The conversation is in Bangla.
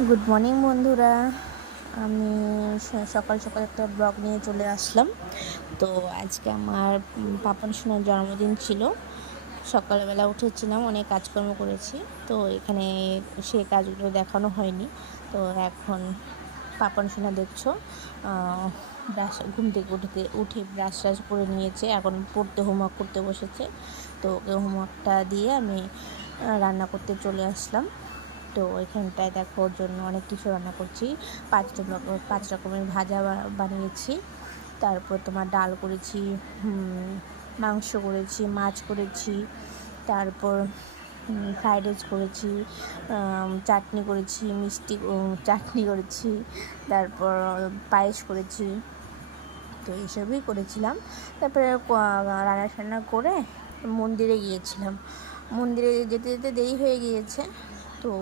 গুড মর্নিং বন্ধুরা। আমি সকাল সকাল একটা ব্লগ নিয়ে চলে আসলাম। তো আজকে আমার পাপন সোনার জন্মদিন ছিল। সকালবেলা উঠেছিলাম, অনেক কাজকর্ম করেছি। তো এখানে সে কাজগুলো দেখানো হয়নি। তো এখন পাপন সোনা দেখছো ব্রাশ ঘুম থেকে উঠে ব্রাশ ট্রাশ করে নিয়েছে, এখন পড়তে হোমওয়ার্ক করতে বসেছে। তো ওকে হোমওয়ার্কটা দিয়ে আমি রান্না করতে চলে আসলাম। তো এখানটায় দেখো ওর জন্য অনেক কিছু রান্না করছি। পাঁচ রকমের ভাজা বানিয়েছি। তারপর তোমার ডাল করেছি, মাংস করেছি, মাছ করেছি, তারপর ফ্রাইড রাইস করেছি, চাটনি করেছি, চাটনি করেছি, তারপর পায়েস করেছি। তো এইসবই করেছিলাম। তারপরে রান্না করে মন্দিরে গিয়েছিলাম। মন্দিরে যেতে যেতে দেরি হয়ে গিয়েছে। তো